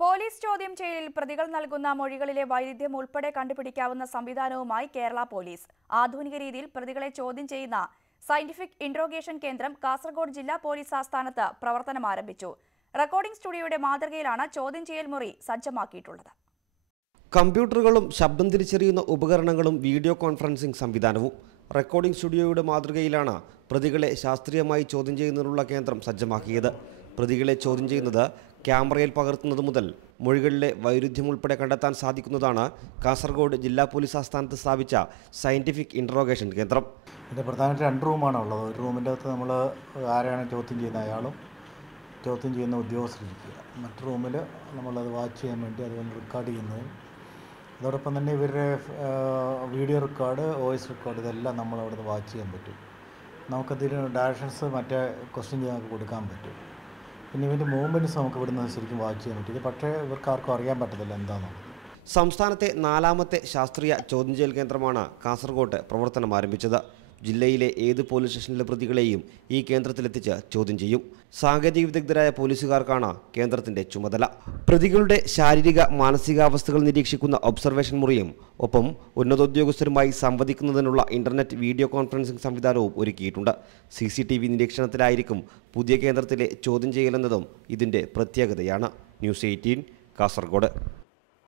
Police ചോദ്യം ചെയ്യലിൽ പ്രതികൾ നൽകുന്ന മൊഴികളിലെ വൈരുദ്ധ്യം ഉൾപ്പെടെ കണ്ടുപിടിക്കാവുന്ന സംവിധാനവുമായി കേരള പോലീസ് ആധുനിക രീതിയിൽ പ്രതികളെ ചോദ്യം ചെയ്യുന്ന സയന്റിഫിക് ഇന്ററോഗേഷൻ കേന്ദ്രം കാസർഗോഡ് ജില്ലാ പോലീസ് ആസ്ഥാനത്ത് പ്രവർത്തനം ആരംഭിച്ചു. റെക്കോർഡിംഗ് സ്റ്റുഡിയോയുടെ മാതൃകയിലാണ് ചോദ്യം ചെയ്യൽ മുറി സജ്ജമാക്കിയിട്ടുള്ളത്. കമ്പ്യൂട്ടറുകളും ശബ്ദം തിരിച്ചറിയുന്ന ഉപകരണങ്ങളും വീഡിയോ കോൺഫറൻസിംഗ് സംവിധാനവും റെക്കോർഡിംഗ് സ്റ്റുഡിയോയുടെ മാതൃകയിലാണ് പ്രതികളെ ശാസ്ത്രീയമായി ചോദ്യം ചെയ്യുന്നതിനുള്ള കേന്ദ്രം സജ്ജമാക്കിയത്. പ്രതികളെ ചോദ്യം ചെയ്യുന്നത് ക്യാമറയിൽ പകർത്തുന്നത് മുതൽ മൊഴികളിലെ വൈരുദ്ധ്യം ഉൾപ്പെടെ കണ്ടെത്താൻ സാധിക്കുന്നതാണ് കാസർഗോഡ് ജില്ലാ പോലീസ് ആസ്ഥാനത്ത് സ്ഥാപിച്ച സയന്റിഫിക് ഇന്ററോഗേഷൻ കേന്ദ്രം. ഇതിൻ്റെ പ്രധാനമായിട്ട് 2 റൂമാണ് ഉള്ളത്. ഒരു റൂമിൻ്റെ അകത്ത് നമ്മൾ ആരെയാണ് ചോദ്യം ചെയ്യുന്ന അയാളും ചോദ്യം ചെയ്യുന്ന ഉദ്യോഗസ്ഥരിരിക്കുക. മറ്റു റൂമിൽ നമ്മളത് വാച്ച് ചെയ്യാൻ വേണ്ടി അതുകൊണ്ട് റെക്കോർഡ് ചെയ്യുന്നതും അതോടൊപ്പം തന്നെ ഇവരുടെ വീഡിയോ റെക്കോർഡ്, വോയിസ് റെക്കോർഡ് ഇതെല്ലാം നമ്മൾ അവിടെ നിന്ന് വാച്ച് ചെയ്യാൻ പറ്റും. നമുക്കതിന് ഡയറക്ഷൻസ് മറ്റേ ക്വസ്റ്റ്യൻ ചെയ്യാൻ കൊടുക്കാൻ പറ്റും. പിന്നെ ഇവൻ്റെ മൂവ്മെൻറ്റ്സ് നമുക്ക് ഇവിടുന്ന് ശരിക്കും വാച്ച് ചെയ്യാൻ പറ്റും. ഇത് പക്ഷേ ഇവർക്ക് ആർക്കും അറിയാൻ പറ്റത്തില്ല എന്താണെന്ന്. സംസ്ഥാനത്തെ 4ാമത്തെ ശാസ്ത്രീയ ചോദ്യം ചെയ്യൽ കേന്ദ്രമാണ് കാസർഗോഡ് പ്രവർത്തനം ആരംഭിച്ചത്. ജില്ലയിലെ ഏത് പോലീസ് സ്റ്റേഷനിലെ പ്രതികളെയും ഈ കേന്ദ്രത്തിലെത്തിച്ച് ചോദ്യം ചെയ്യും. സാങ്കേതിക വിദഗ്ധരായ പോലീസുകാർക്കാണ് കേന്ദ്രത്തിന്റെ ചുമതല. പ്രതികളുടെ ശാരീരിക മാനസികാവസ്ഥകൾ നിരീക്ഷിക്കുന്ന ഒബ്സർവേഷൻ മുറിയും ഒപ്പം ഉന്നതോദ്യോഗസ്ഥരുമായി സംവദിക്കുന്നതിനുള്ള ഇന്റർനെറ്റ് വീഡിയോ കോൺഫറൻസിംഗ് സംവിധാനവും ഒരുക്കിയിട്ടുണ്ട്. CCTV നിരീക്ഷണത്തിലായിരിക്കും പുതിയ കേന്ദ്രത്തിലെ ചോദ്യം ചെയ്യലെന്നതും ഇതിന്റെ പ്രത്യേകതയാണ്. ന്യൂസ് 18 കാസർഗോഡ്.